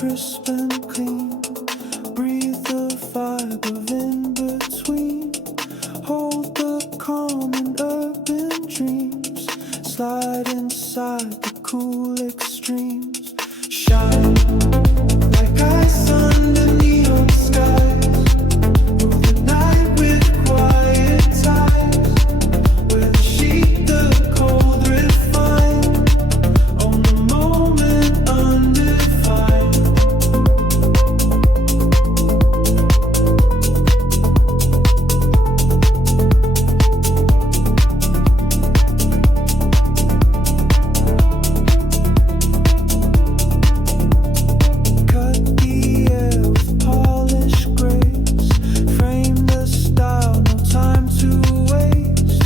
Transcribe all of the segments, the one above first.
crisp and clean. Breathe the vibe of in between. Hold the calm in urban dreams. Slide inside the cool extremes. Shine like ice under neon skies. Move the night with quiet ties. Where the sheet, the cold refine. On the moment undefined. Cut the air with polished grace. Frame the style, no time to waste.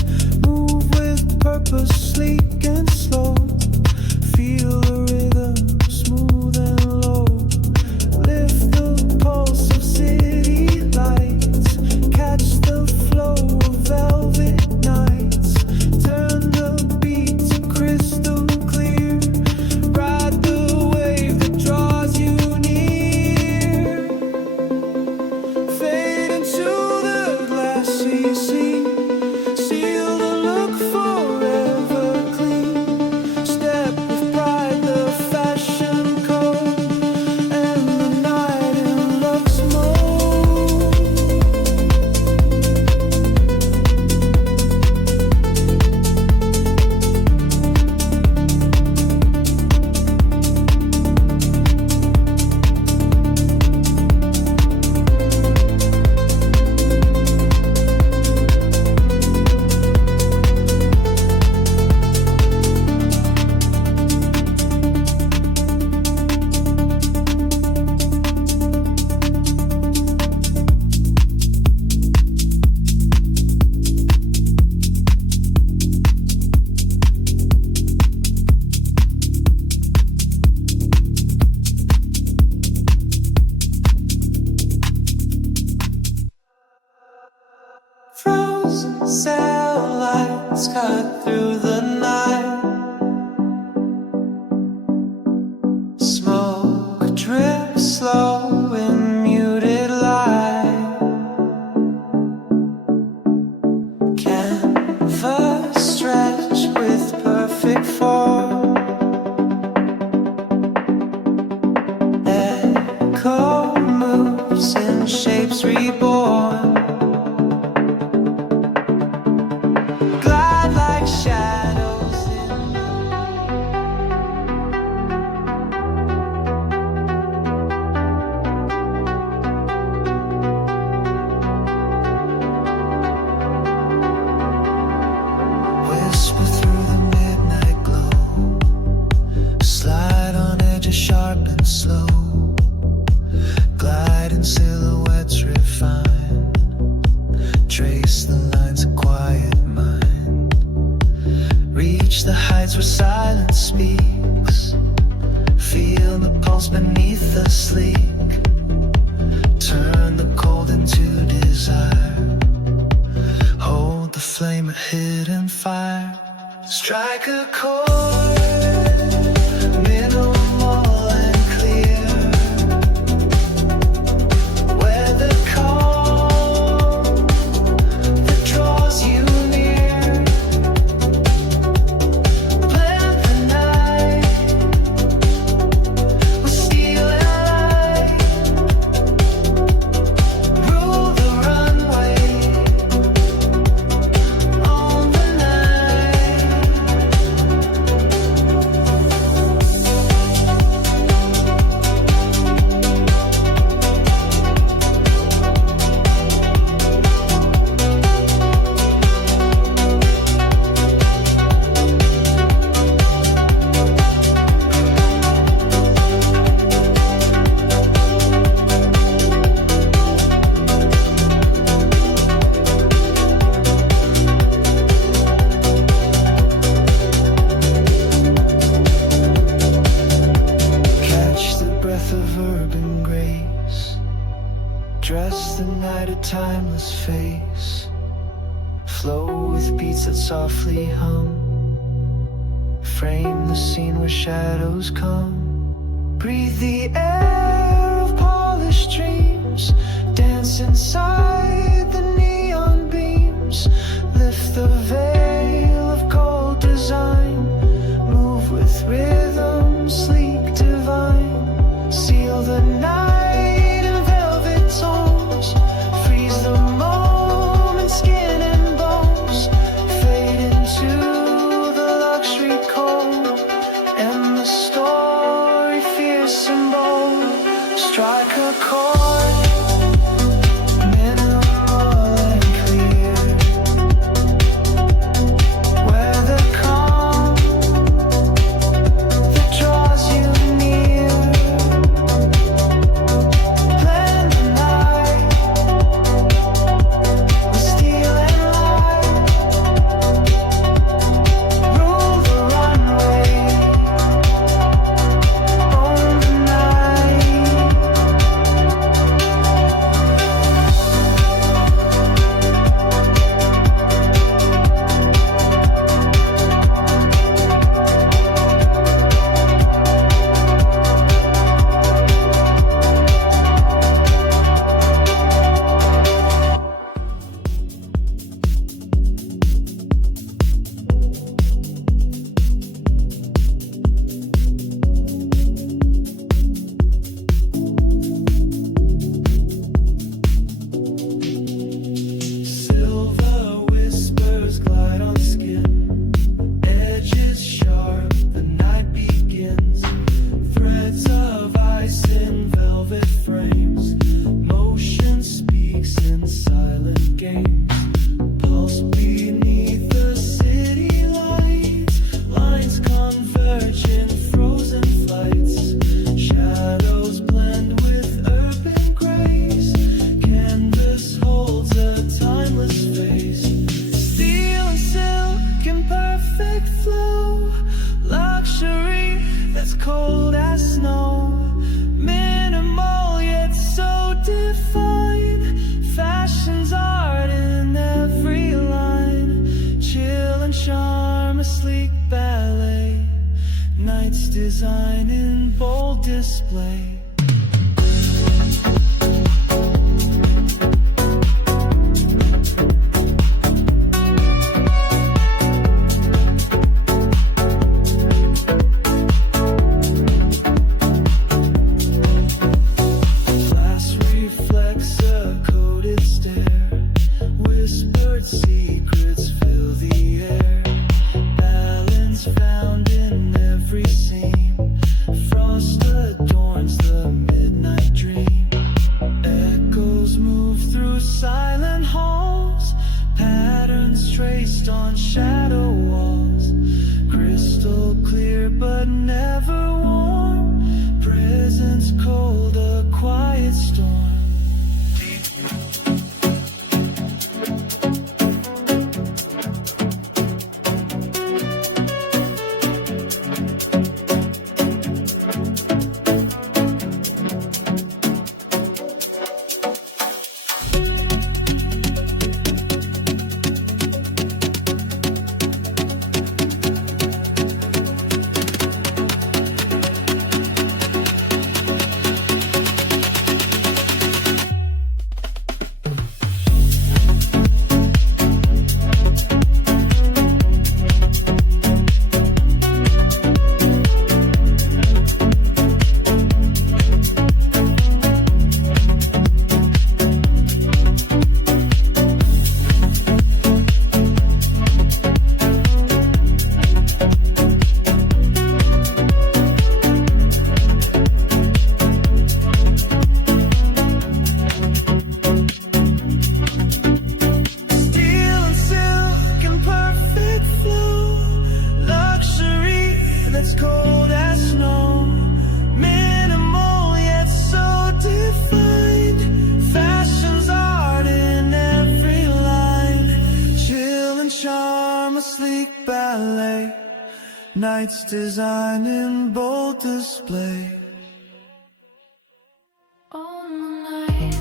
Move with purpose, sleek and slow. Feel the rhythm, smooth and low. Lift the pulse of city lights. Catch the flow of velvet nights. Turn the beat to crystal clear. Ride the wave that draws you near. Fade into the glassy sea. Seal the look forever clean. Step with pride, the fashion code. And the night in luxe mode. Frozen satellites cut through the night. Smoke drips slow in muted light. Canvas stretch with perfect form. Echo moves in shapes reborn. Glide like shadows in whisper through the midnight glow. Slide on edges sharp and slow. Glide in silhouettes refined. Trace the lines of quiet mind. Reach the heights where silence speaks. Feel the pulse beneath the sleek. Turn the cold into desire. Hold the flame of hidden fire. Strike a chord, minimal and clear. Where the calm that draws you near. Blend the night with steel and light. Rule the runway on the night. Catch the breath of urban grace. Dress the night a timeless face. Flow with beats that softly hum. Frame the scene where shadows come. Breathe the air. foolish dreams. Dance inside the neon beams. Lift the veil of cold design. Move with rhythm, sleek, divine. Seal the night in velvet tones. Freeze the moment, skin and bones. Fade into the luxury cold. And the story fierce and bold. Strike a chord, minimal and clear. Where the calm that draws you near. Blend the night with steel and light. Rule the runway, own the night. Silver whispers glide on skin. Edges sharp, the night begins. Threads of ice in velvet frames. Motion speaks in silent games. Pulse beneath the city lights. Lines converge in frozen flights. Shadows blend with urban grace. Canvas holds a timeless face. Steel and silk in perfect flow. Luxury that's cold as snow. Minimal yet so defined. Fashion's art in every line. Chill and charm, a sleek ballet. Night's design in bold display. Glass reflects a coded stare. Whispered secrets fill the air. Balance found in every seam. Frost adorns the midnight dream. Echoes move through silent halls. Patterns traced on shadow walls. Crystal clear but never warm. Presence cold, a quiet storm. Night's design in bold display. All night.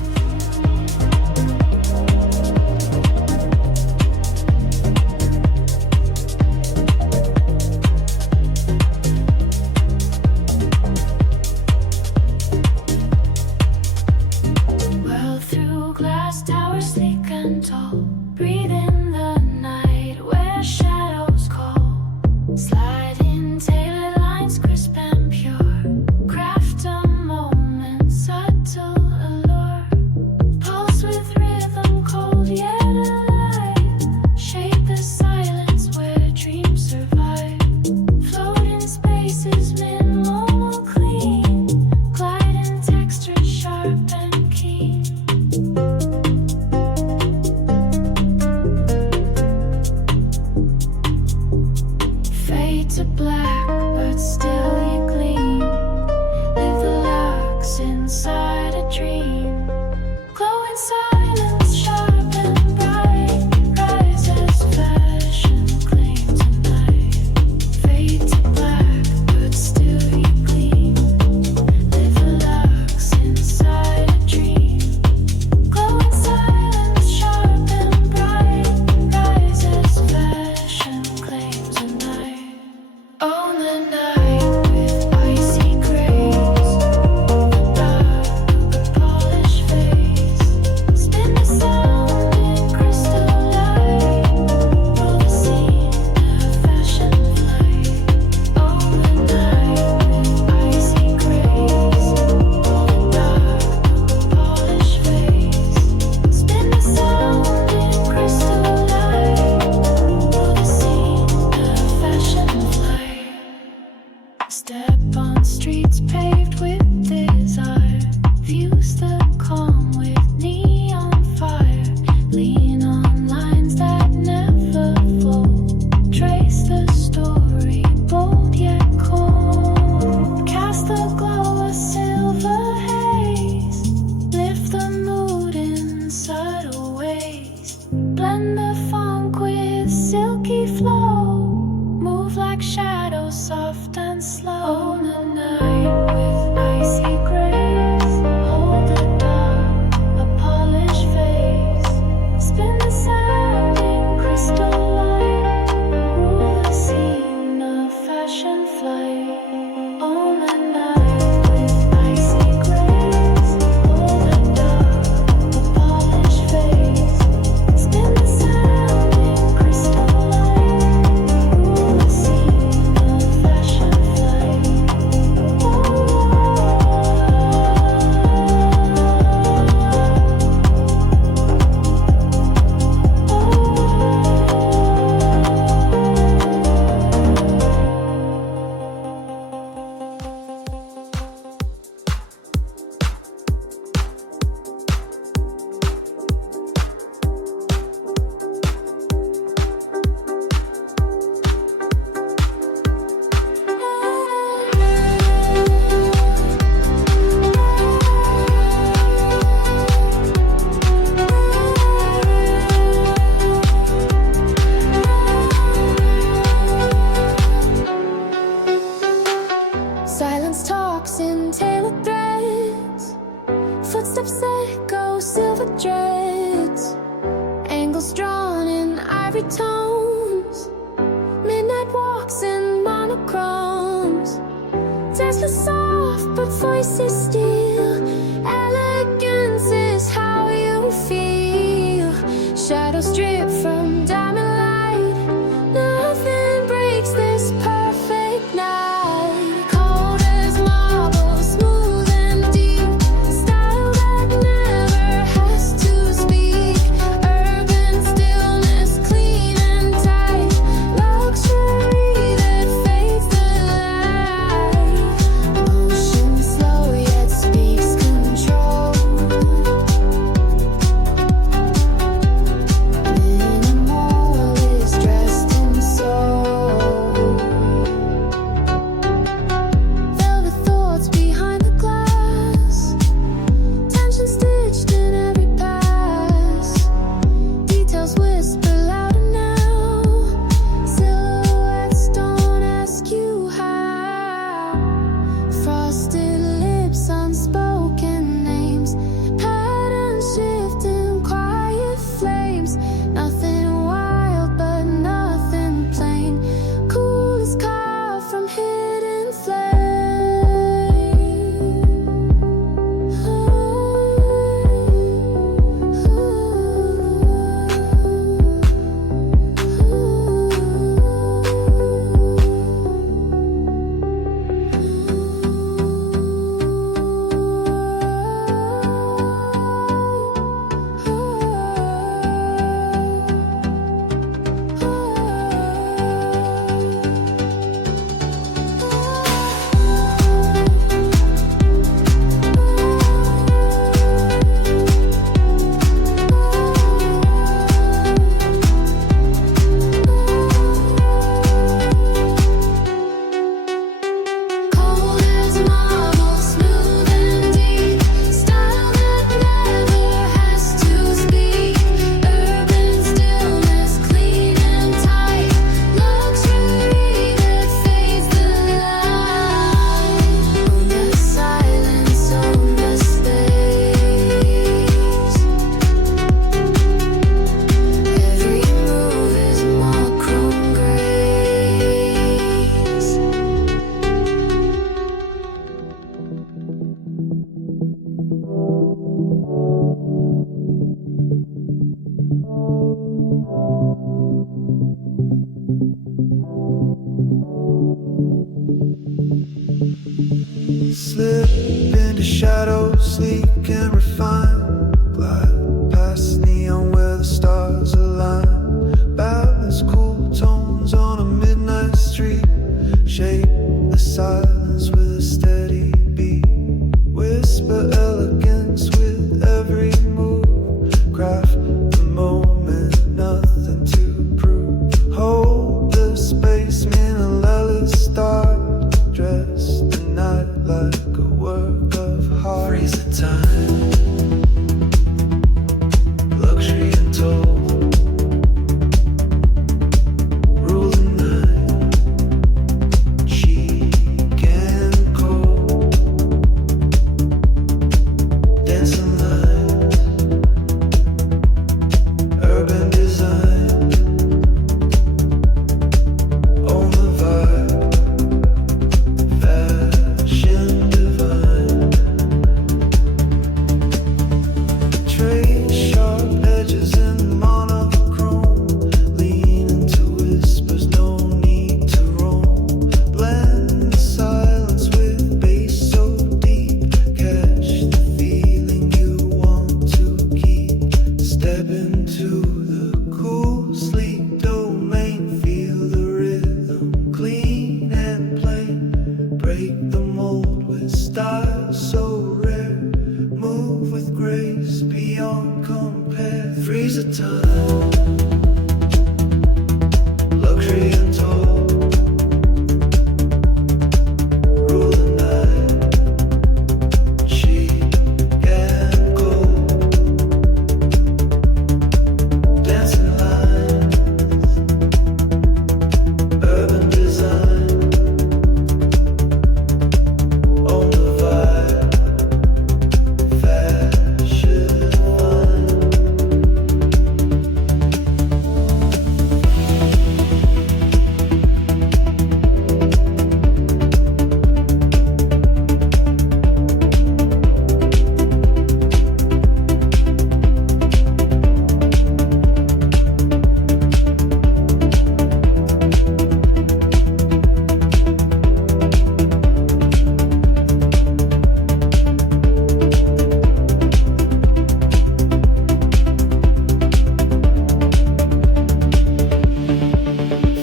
Step on streets paved with desire. Views the calm with neon fire. Lean on lines that never fold. Trace the story, bold yet cold. Cast the glow, a silver haze. Lift the mood in subtle ways. Blend the funk with silky flow. Move like shadows, soft and slow. Own the night with icy grace. Hold the dark, a polished face. Spin the sound in crystal light. Rule the scene of fashion flight. Own the night with icy grace. Hold the dark, a polished face. Spin the sound in crystal light. Rule the scene of fashion flight. Silence talks in tailored threads. Footsteps echo silver dreads. Angles drawn in ivory tones. Midnight walks in monochromes. Dance for soft but voices still. Elegance is how you feel. Shadows drip from diamond light. Nothing breaks this perfect night. Cold as marble, smooth and deep. Style that never has to speak. Urban stillness, clean and tight. Luxury that fades the light. Motion slow yet speaks control. Minimal is dressed in soul. Velvet thoughts behind the glass. Tension stitched in every pass. Details whisper louder now. Silhouettes don't ask you how. Frosted lips, unspoken names. Patterns shift in quiet flames. Nothing wild but nothing plain. Cool as carved from hidden Cold as marble, smooth and deep. Style that never has to speak. Urban stillness, clean and tight. Luxury that fades the light. Own the silence, own the space. Every move is monochrome grace. Slip into shadows, sleek and refined. Glide past neon where the stars align. Ballads, cool tones on a midnight street. Shape the silence. rest the night like a work of art. Freeze the time, luxury untold. Rule the night, cheek and cold. Dancing lines, urban design. On the vibe, fashion divine. Trace sharp edges in monochrome. Lean into whispers, no need to roam. Blend the silence with bass so deep. Catch the feeling you want to keep. Step into the cool sleep domain. Feel the rhythm, clean and plain. Break the mold with style so rare. Move with grace beyond compare. Freeze the time, luxury untold. Rule the night, cheek and cold. Dancing lines, urban design. On the vibe, fashion fine.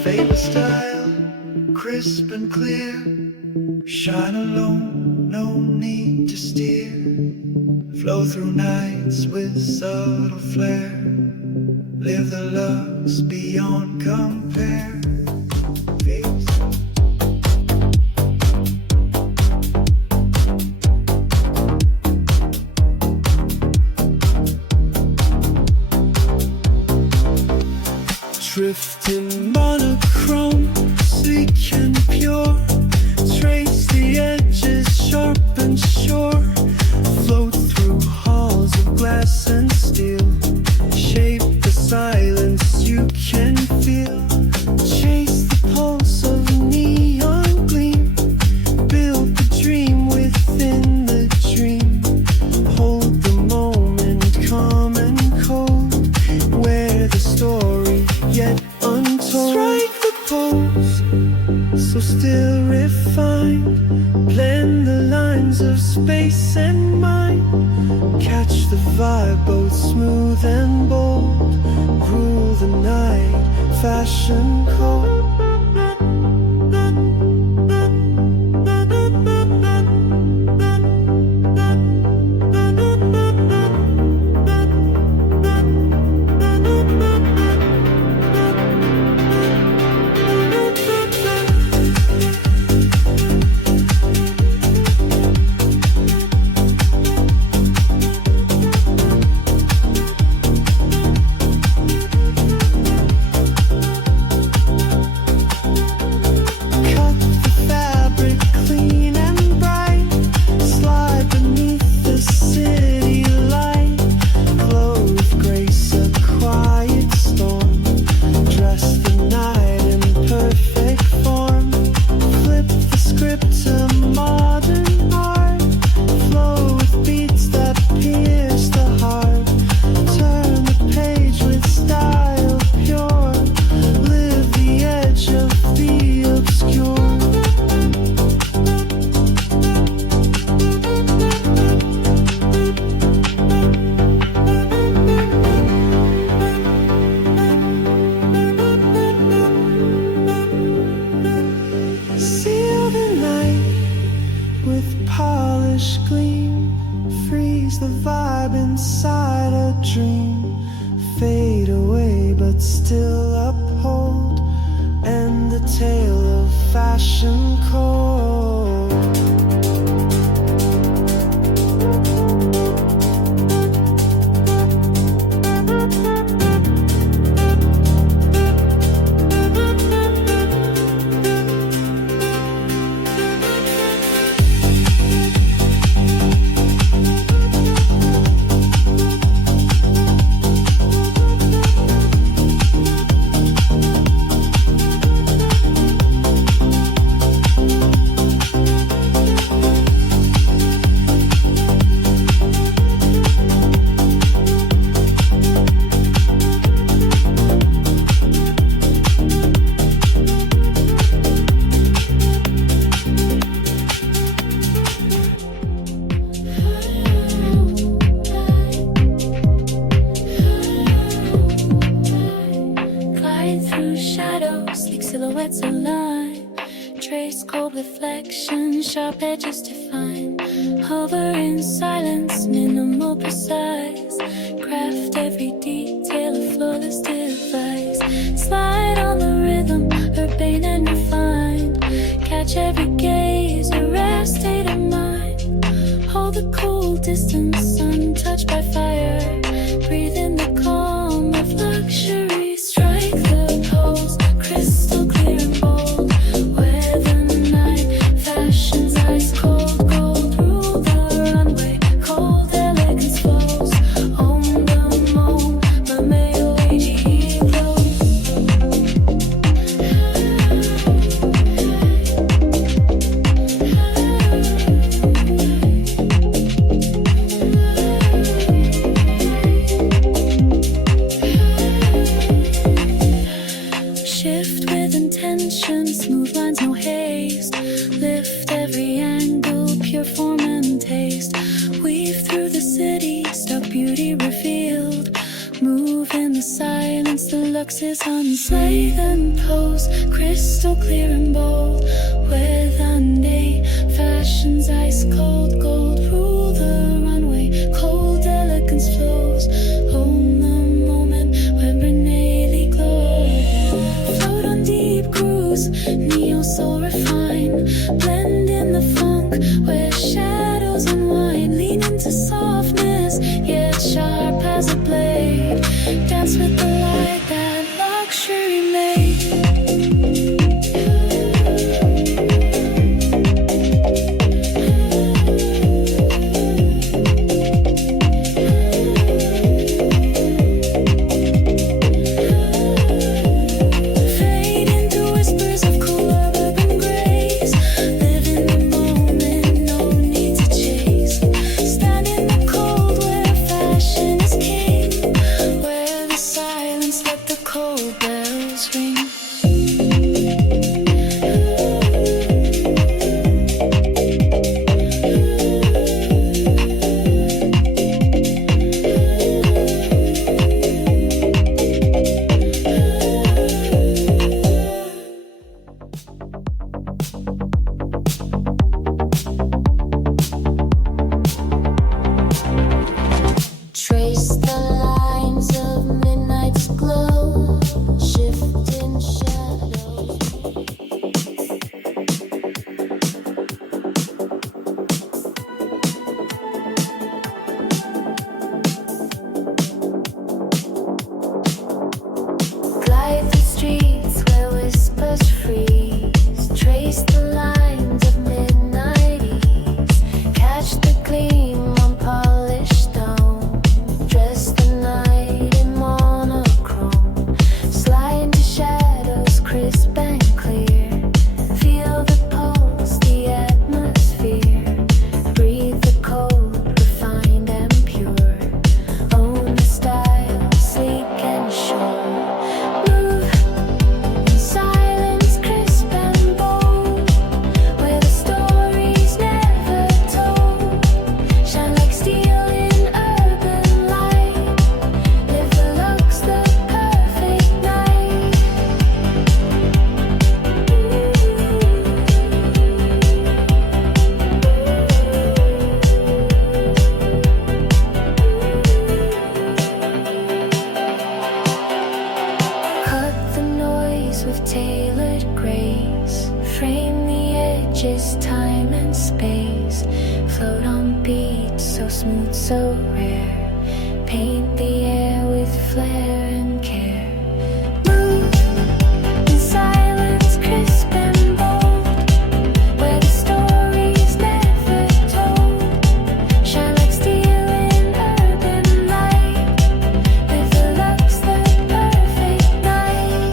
Favor style, crisp and clear. Shine alone, no need to steer. Flow through nights with subtle flair. Live the lux beyond compare. Favor style. Drifting monochrome, sleek and pure. Trace the edges, sharp and sure. Float through halls of glass and steel. Shape the silence you can feel. Chase the pulse of neon gleam. Build the dream within the dream. Hold the moment calm and cold. Wear the story yet untold. Strike the pose, so still refined. Blend the lines of space and mind. Catch the vibe, both smooth and bold. Rule the night, fashion cold. still uphold, and the tale of fashion code. sharp edges define. Hover in silence, minimal precise. Craft every detail, a flawless device. Slide on the rhythm, urbane and refined. Catch every gaze, a rare state of mind. Hold the cool distance, untouched by fire. Breathe in the calm of luxury. Strike the pose, crystal clear and bold. Where the night fashion's ice cold gold. Rule the runway, cold elegance flows. On the moon, mermaid wavy glow. Shift with intention, smooth lines, no haste. Lift every angle, pure form and taste. Weave through the city, stark beauty revealed. Move in the silence, the lux is unslay. Then pose, crystal clear and bold. Where the day fashion's ice cold gold. Rule the runway, cold elegance flows. Own the moment when Renee glows. Float on deep cruise, neo soul refine. Blend in the funk where shadows unwind. Lean into softness, yet sharp as a blade. Dance with the light that luxury made. Fade into whispers of cool urban grace. Live in the moment, no need to chase. Stand in the cold where fashion is king. Where the silence let the cold bells ring. Trace the lines of midnight's glow, shifting shadows. Glide the streets where whispers freeze. Trace the lines of midnight ease. Catch the gleam on polished stone. Dress the night in monochrome. Slide into shadows crisp and clear. Feel the pulse, the atmosphere. Breathe the cold, refined and pure. Own the style, sleek and sure. Move in silence, crisp and bold. Where the story's never told. Shine like steel in urban light. Live the looks, the perfect night. Cut the noise with tailored grace. Frame the edges, time and space. Float on beats, so smooth, so rare. Paint the air with flair and care. Move in silence, crisp and bold. Where the story's never told. Shine like steel in urban light. Live the lux, the perfect night.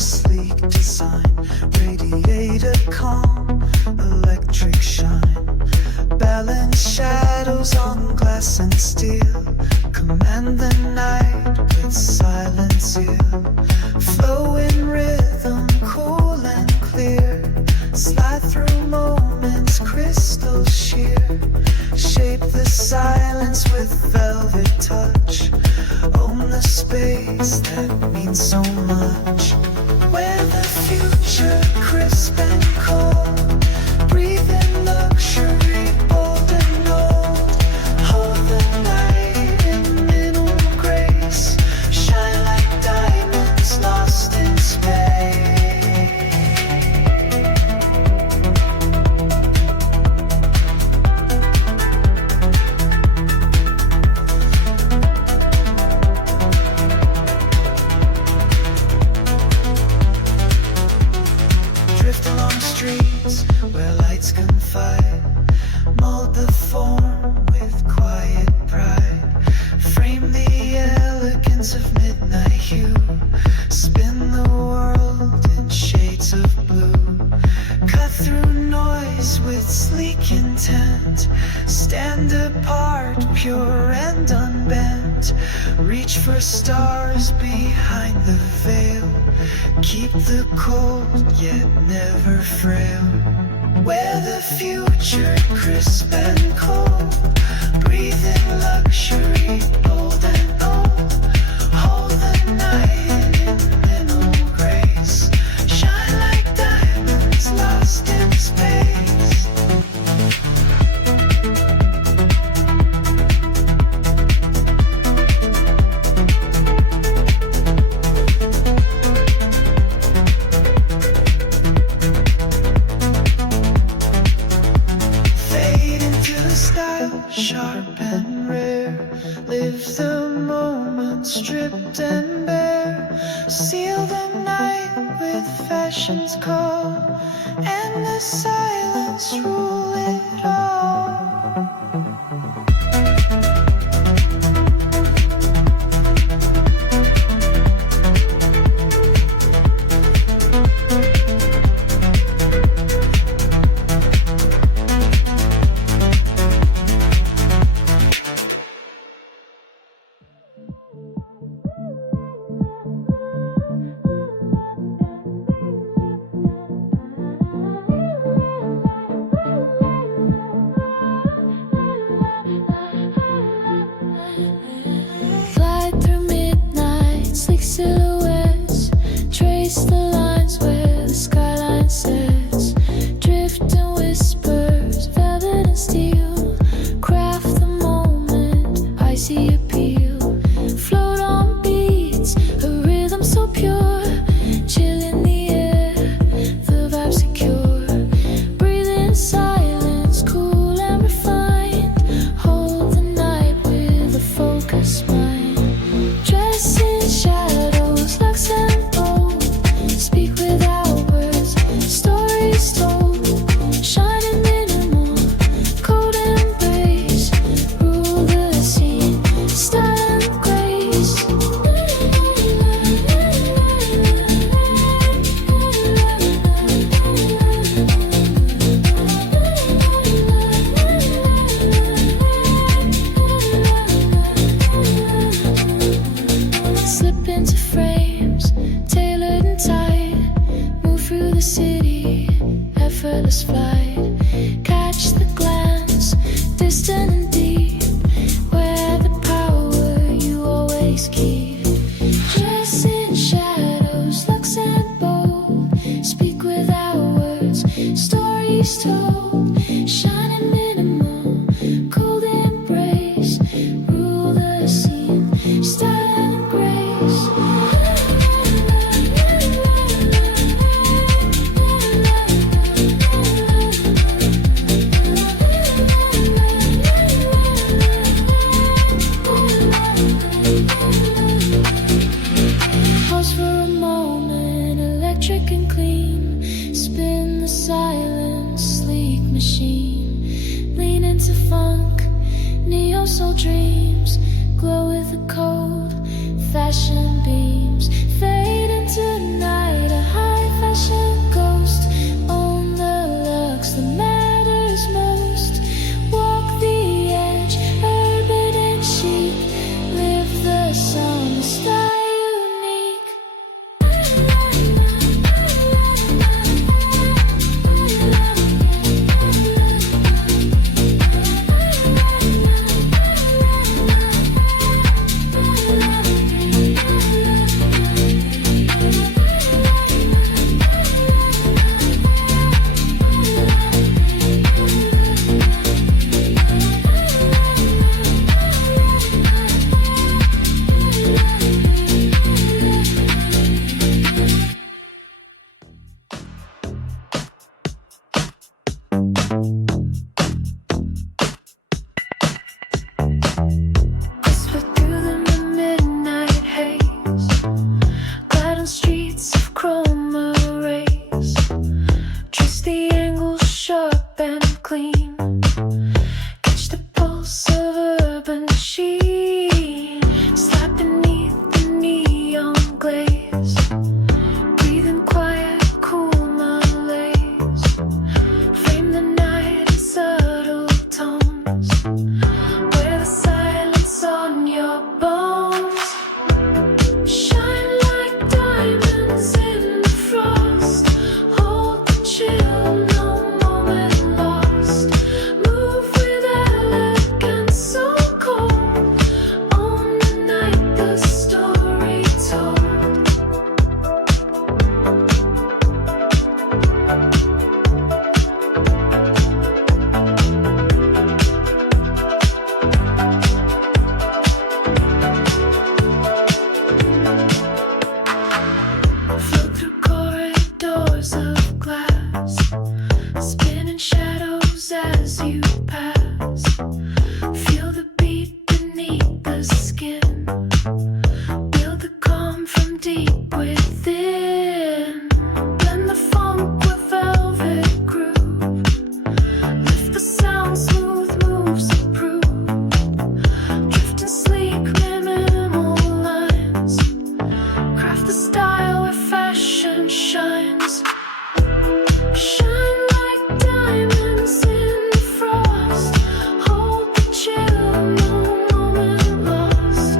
sleek design, radiator calm, electric shine. Balance shadows on glass and steel. Command the night with silence here. Flow in rhythm, cool and clear. Slide through moments, crystal sheer. Shape the silence with velvet touch. Own the space that means so much. Where the future crisp and cold. Breathe in luxury, bold and old. Hold the night in minimal grace. Shine like diamonds lost in space. Drift along streets where lights confide. Mold the form with quiet pride. Frame the elegance of midnight hue. Spin the world in shades of blue. Cut through noise with sleek intent. Stand apart, pure and unbent. Reach for stars behind the veil. Keep the cold yet never frail. Where the future crisp and cold. Breathe in luxury, bold and old. Hold the night in minimal grace. Shine like diamonds lost in space. Fade into style, sharp and rare. Live the moment, stripped and bare. Seal the night with fashion's call. And the silence rule it all. Fly through midnight, sleek silhouettes. Trace the lines where the skyline sets. Drift and whispers, velvet and steel. Craft the moment, icy appeal. Float on beats, a rhythm so pure. Chill in the air, the vibe secure. Breathe in silence, cool and refined. Hold the night with a focused mind. Dress in shadows, lux and bold. Speak without words, stories told. Shine in minimal, cold embrace. Rule the scene, style and grace. Slip into frames, tailored and tight. Move through the city, effortless flight. Catch the glance, distant and deep. Where the power you always keep. Dress in shadows, lux and bold. Speak without words, stories told. Shine in minimal, cold embrace. Rule the scene, style and grace. Pause for a moment, electric and clean. Spin the silence, sleek machine. Lean into funk, neo soul dreams. Glow with the cold, fashion beams fade into night. A high fashion ghost on the looks that matters most. Walk the edge, urban and chic. Live the song, the style unique. Whisper through the midnight haze, glide on streets of chrome arrays. Trace the angles sharp and clean. Catch the pulse of urban sheen. Slap beneath the neon glaze. Breathe in quiet, cool malaise. Frame the night in subtle tones. Wear the silence on your bones. Shine like diamonds in the frost. Hold the chill, no moment lost. Move with elegance, so cold. On the night the story told. Float through corridors of glass, spinning shadows as you pass. Feel the beat beneath the skin. Build the calm from deep within. Blend the funk with velvet groove. Lift the sound, smooth moves approve. Drifting sleek, minimal lines. Craft the style where fashion shines. Shine like diamonds in the frost. Hold the chill, no moment lost.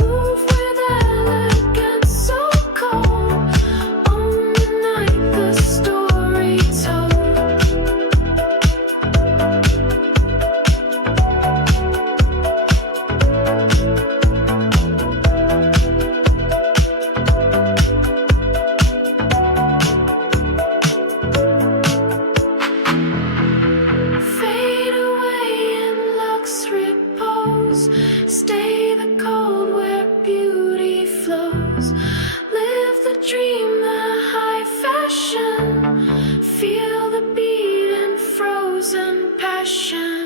Move with elegance, so cold. On the night the story told. Fade away in luxe repose. Stay the cold where beauty flows. Live the dream, the high fashion. Feel the beat and frozen passion.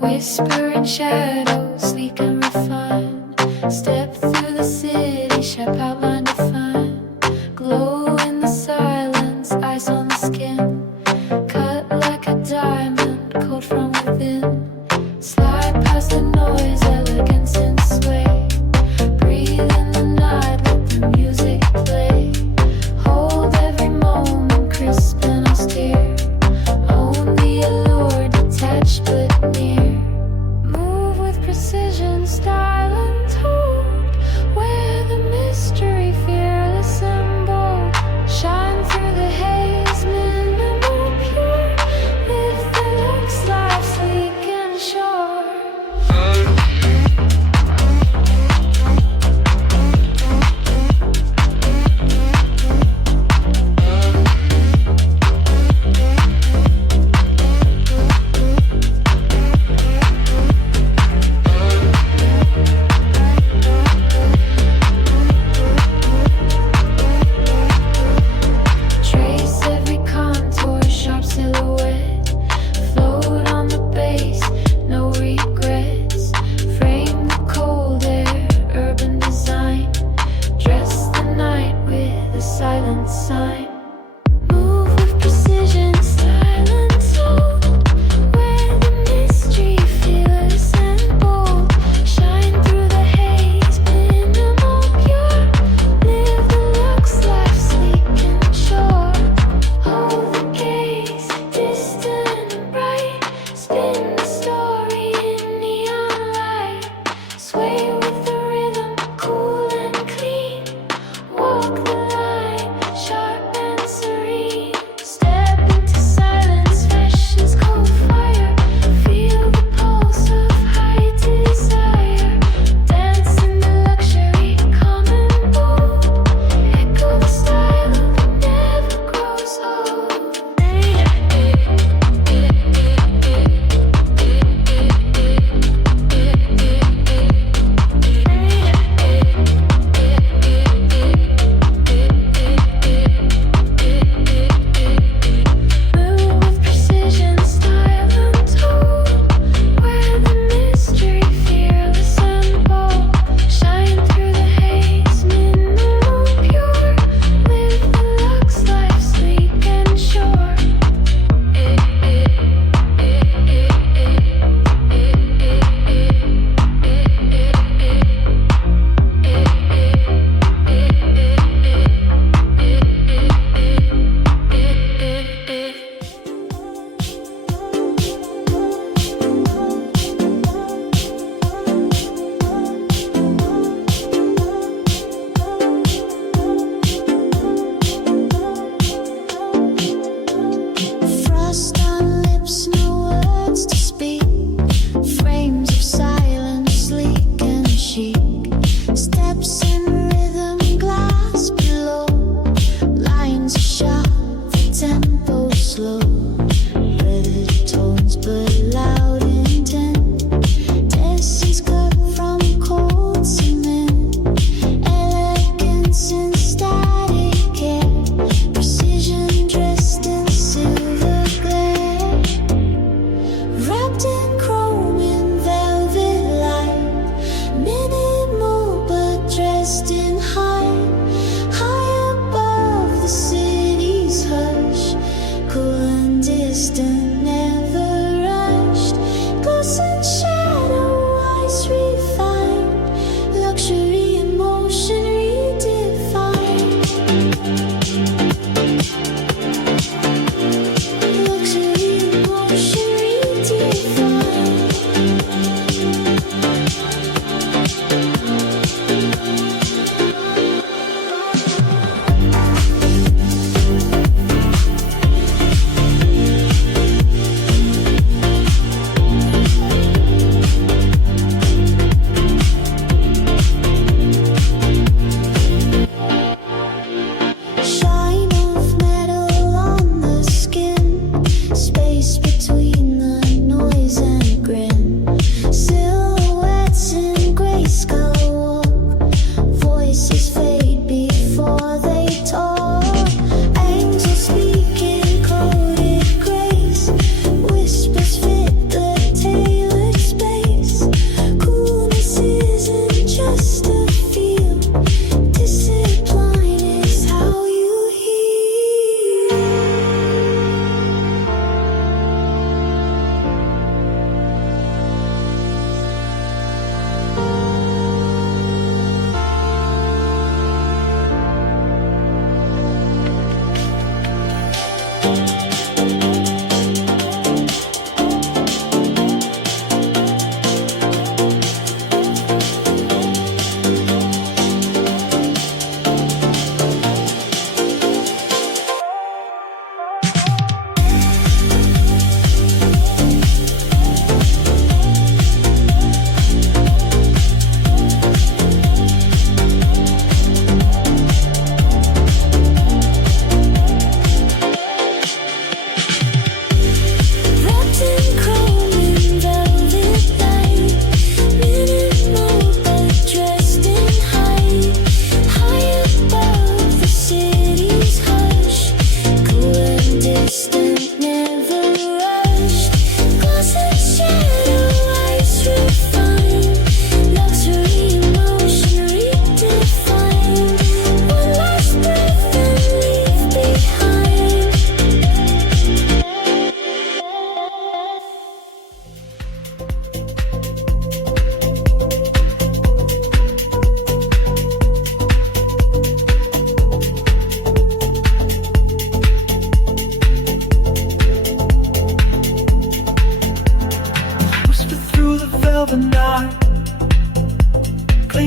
Whisper in shadows, sleek and refined. Step through the city, sharp outline defined. Glow in the silence, eyes on the skin. Cut like a diamond, cold from within. Slide past the noise, elegance and sway. Breathe in the night, let the music play. Hold every moment, crisp and austere. Own the allure, detached but near. Move with precision, style and tone.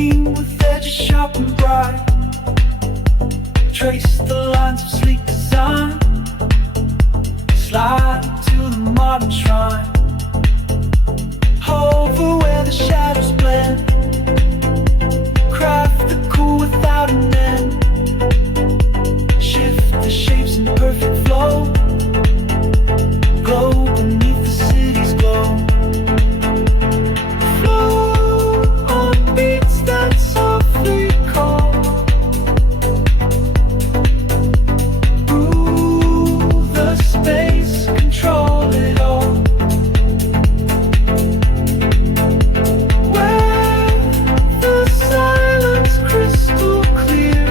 clean with edges sharp and bright. Trace the lines of sleek design. Slide to the modern shrine. Hover where the shadows blend. Craft the cool without an end. Shift the shapes in perfect flow. Glow beneath the city's glow. Float on beats that softly call. Rule the space, control it all. Where the silence crystal clear.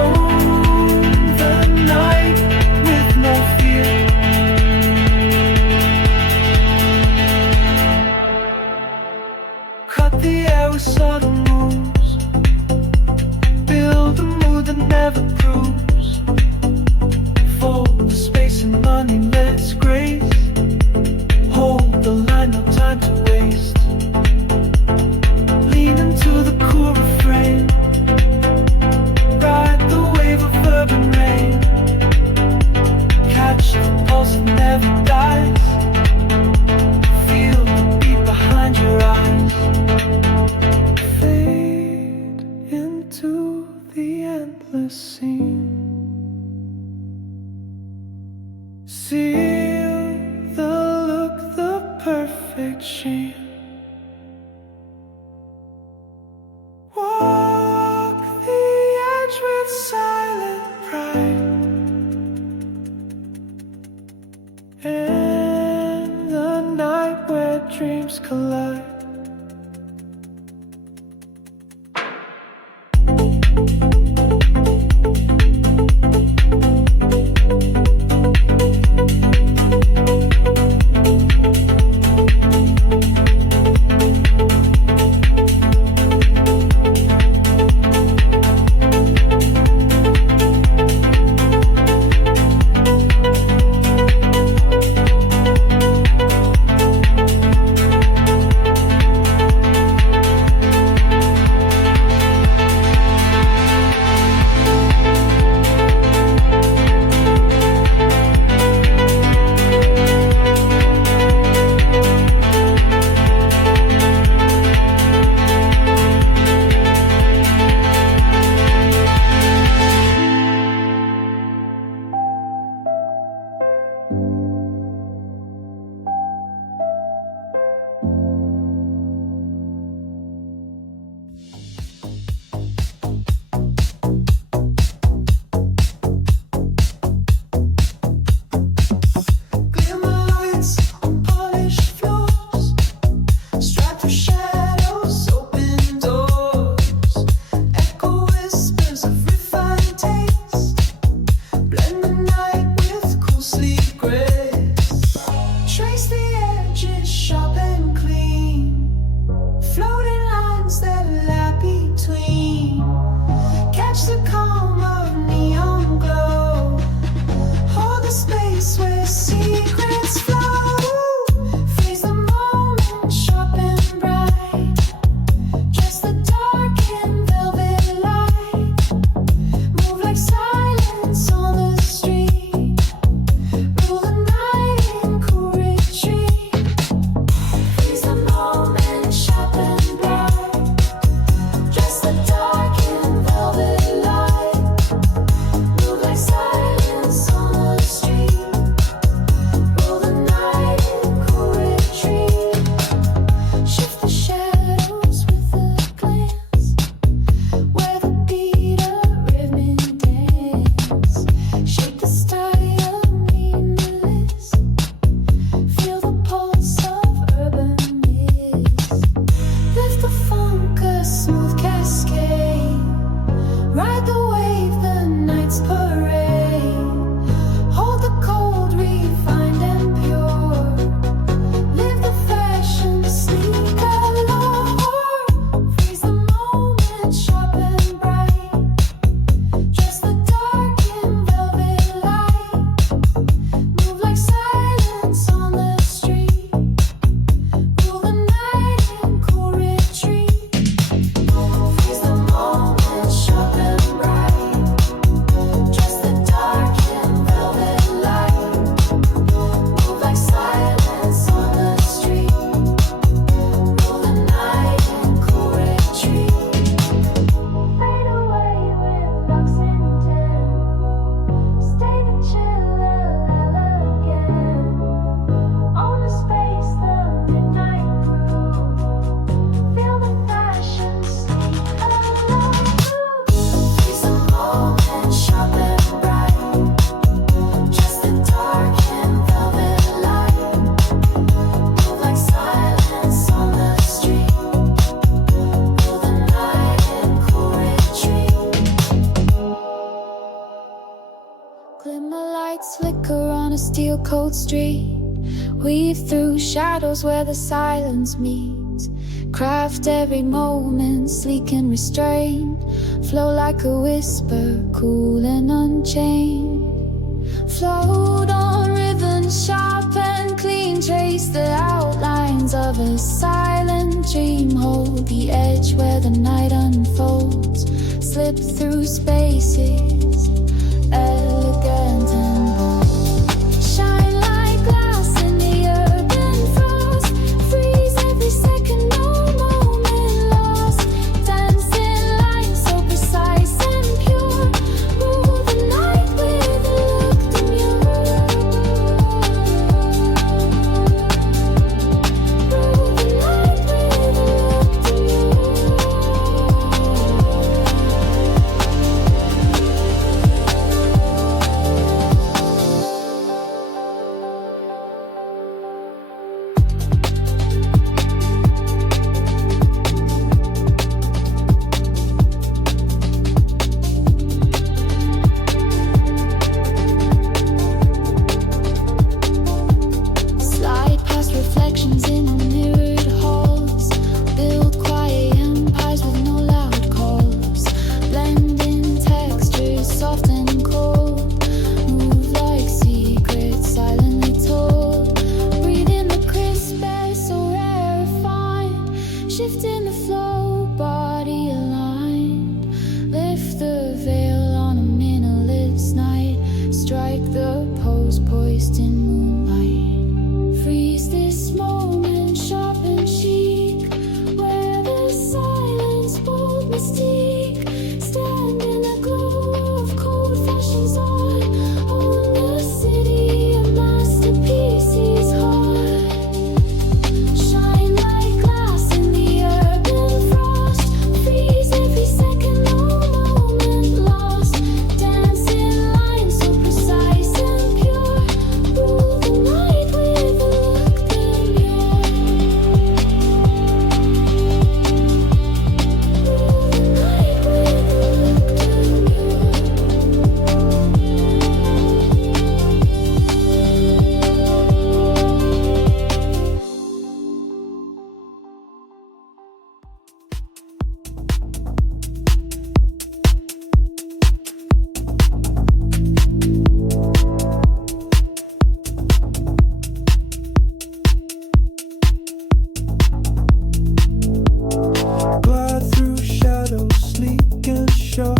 Own the night with no fear. Cut the air with subtle moves. Build a mood that never proves. Fold the space and money, let's grace. Hold the line, no time to waste. Lean into the cool refrain. Ride the wave of urban rain. Catch the pulse that never dies. Feel the beat behind your eyes. Fade into the endless scene. Seal the look, the perfect sheen. Walk the edge with silent pride. In the night where dreams collide. Glimmer lights on polished floors. Striped with shadows, open doors. Echo whispers of refined taste. Blend the night with cool sleek grace. Trace the edges sharp and clean. Floating lines that lie between. Catch the calm of neon glow. Hold the space where secrets flow. Freeze the moment sharp and bright. cold street. Weave through shadows where the silence meets. Craft every moment, sleek and restrained. Flow like a whisper, cool and unchained. Float on ribbons sharp and clean. Trace the outlines of a silent dream. Hold the edge where the night unfolds. Slip through spaces, elegant and bold. Shine like glass in the urban frost. Freeze every second, no moment lost. Dance in lines so precise and pure. Rule the night with a look demure. Rule the night with a look demure. Slide past reflections in mirrored halls. Build quiet empires with no loud calls. Blend in textures soft and cold. Move like secrets silently told. Breathe in the crisp air so rarefied. Shift in the flow, body aligned. Lift the veil on a minuteless night. Strike the pose poised in moonlight. Freeze this moment sharp and chic. Where the silence bold mystique. Stand in the glow of cold fashions on. On the city, a masterpiece is hard. Shine like glass in the urban frost. Freeze every second, no moment lost. Dance in lines so precise and pure. Rule the night with a look demure. Rule the night with a look Glide through shadows, sleek and sharp.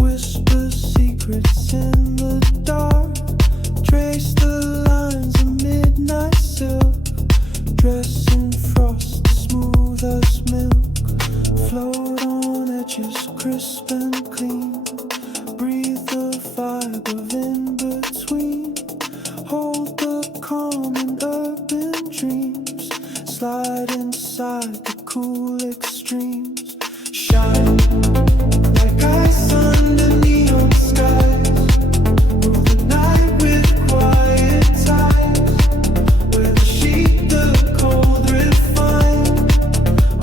Whisper secrets in the dark. Trace the lines of midnight silk. Dress in frost, smooth as milk. Float on edges, crisp and clean. Breathe the vibe of in between. Hold the calm in urban dreams. Slide inside the cool extremes. Shine like ice under neon skies. Rule the night with quiet ties. Where the sheet, the cold refined.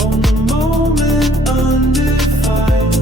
On the moment undefined.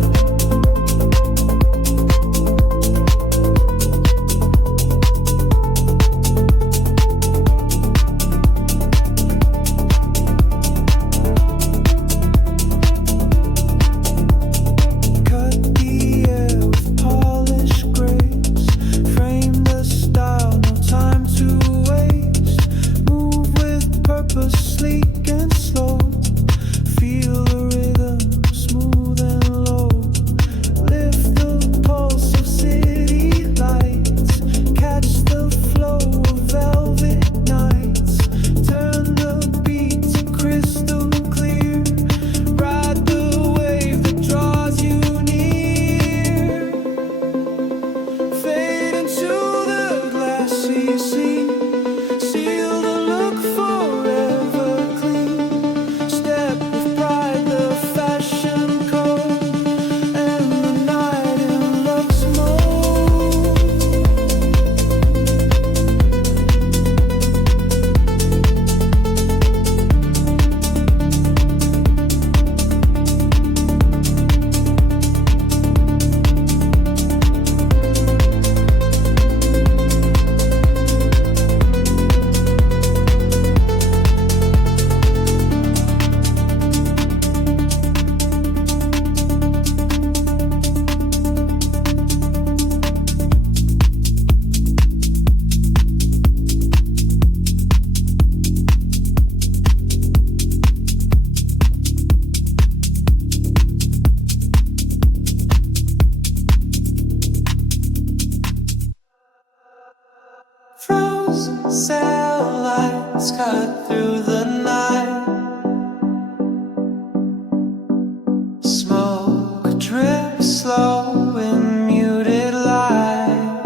Smoke drips slow in muted light.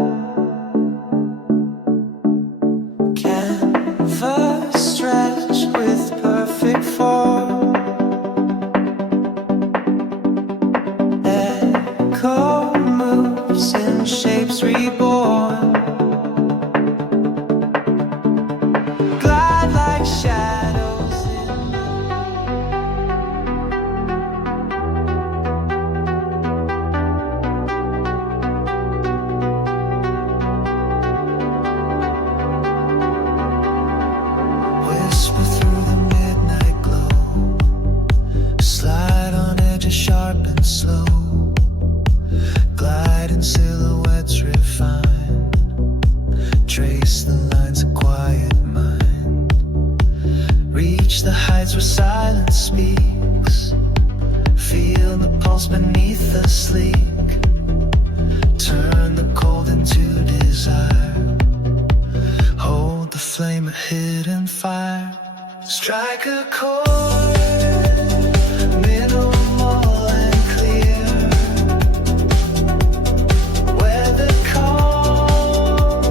Canvas stretched with perfect form. Echo moves in shapes reborn. Glide like shadows in whisper through the midnight glow. Slide on edges sharp and slow. Glide in silhouettes refined. Trace the lines of quiet mind. Reach the heights where silence speaks. Feel the pulse beneath the sleek. Turn the cold into desire. Hold the flame of hidden fire. Strike a chord, minimal and clear. Weather calm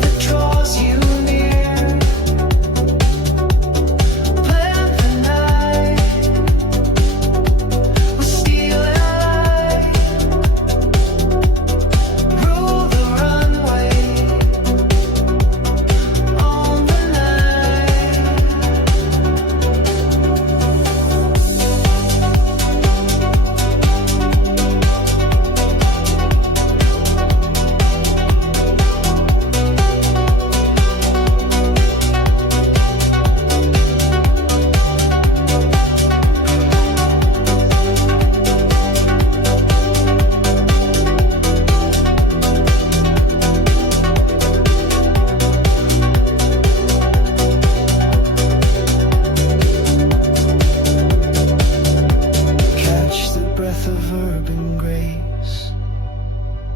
that draws you near. Blend the night with steel and light. Rule the runway on the night. Catch the breath of urban grace.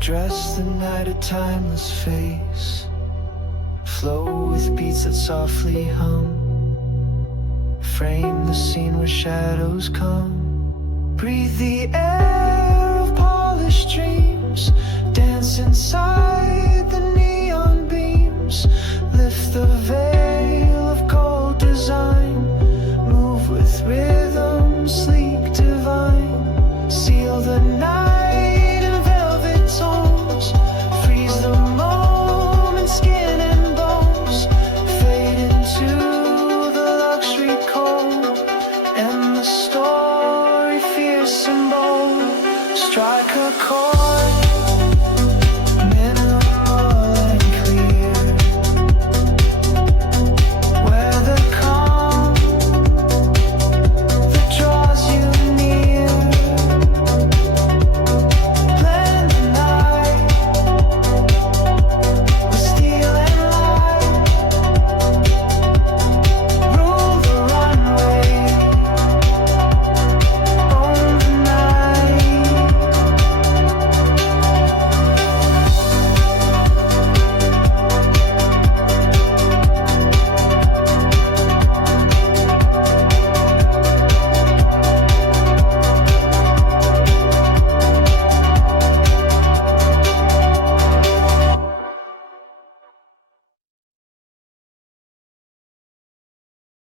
Dress the night a timeless face. Flow with beats that softly hum. Frame the scene where shadows come. Breathe the air of polished dreams. Dance inside the neon beams. Lift the veil of gold design. Move with rhythm, sleek, divine. Seal the night in velvet tones. Freeze the moment, skin and bones. Fade into the luxury cold. And the story fierce and bold. Strike a chord.